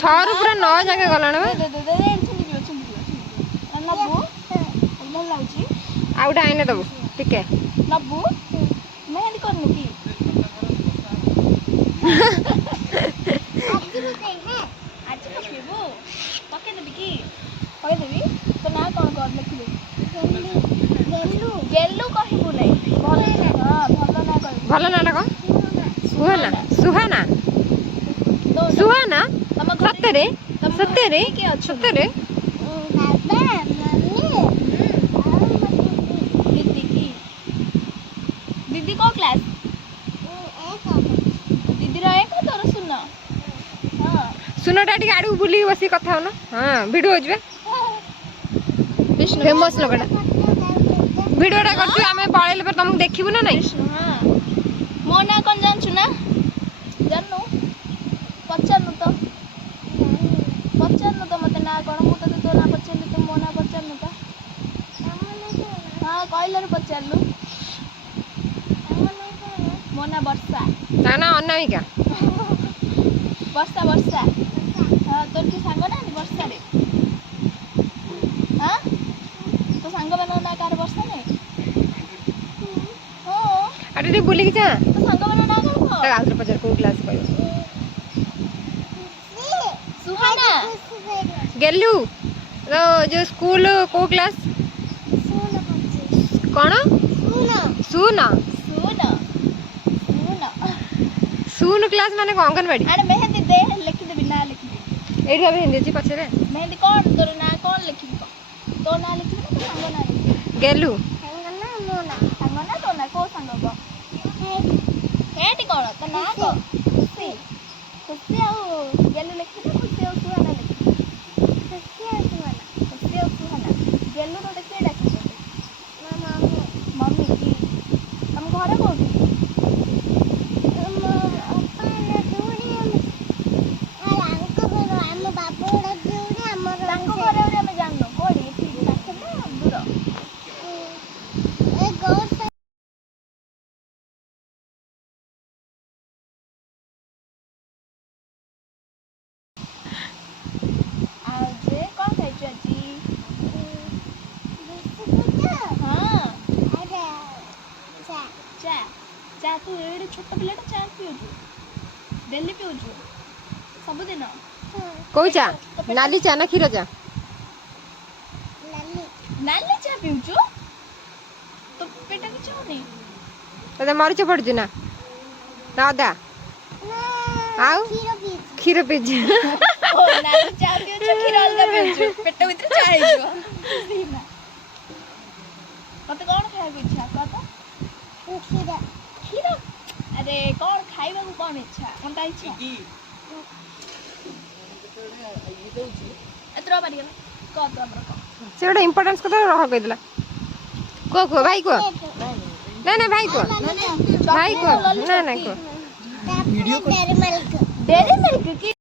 छह पूरा 9 जगह गलाण आउटा आईने दबु टिके नब्बू मेहंदी करनु की आज पकेबू पके देबी की पके देबी तो ना कौन कर लिखिबे गेल्लू कहबू नै भल हां भल ना कहबू भल ना सुहाना सुहाना सत्तरे सत्तरे सत्तरे बाबा मम्मी दीदी को क्लास दीदी रो एक तोर सुन हां सुन टाटी आडू बुली बसी कथा हो ना हां वीडियो हो जबे फेमस लोगडा वीडियोटा करछु हमें पळेले पर तुमको देखिबु ना नहीं हां मो ना कोन जानछु ना जाननु पचारनु तो मते ना कोन मु तो तो ना पचारनु तो मो ना पचारनु तो हां कहले रे पचारलु मो ना वर्षा ता ना अनामिका वर्षा वर्षा हां तोर की सांग ना वर्षा रे हां तो सांग बना ना कार वर्षा ने हो अरे रे बुली की जा तो सांग बना ना कार ता आउटर पचार को क्लास कयो सुहाना गेलु जो स्कूल को क्लास कौन सुन सुन क्लास माने अंगनवाड़ी अरे मेहंदी दे लिखि देबी ना लिखि दे एठी अब हिंदी जी पछरे मेहंदी कोन तोर ना कोन लिखि तो ना लिखि ना तो संग ना लिखि गेलु संग ना तो ना को संग गो हेटी कोन तो ना को खुशी खुशी आ गेलु लिखि दे खुशी आ सुहाना लिखि खुशी आ सुहाना गेलु रो देखि डाकि मम्मी की हम घर कोठी चा तू एडे छोट पिलाटा चा पिउजु डेली पिउजु सब दिन को चा नाली चा ना खीर चा नाली चा पिउजु तो पेट किछ होनी तते मरिच पड़जु ना दादा आउ खीर पिज ओ नाली चा पिउजु खीर अलगा पिउजु पेट भीतर चा आइजो मते कोन खाय इच्छा का तो खीर अरे कौन खाइबा को कौन इच्छा कोनटा इच्छा एतरो बारी गला को तो हमर को से बड़ा इंपोर्टेंस को रह कह दिला को भाई को ना ना भाई को ना ना को वीडियो डेरी मिल्क की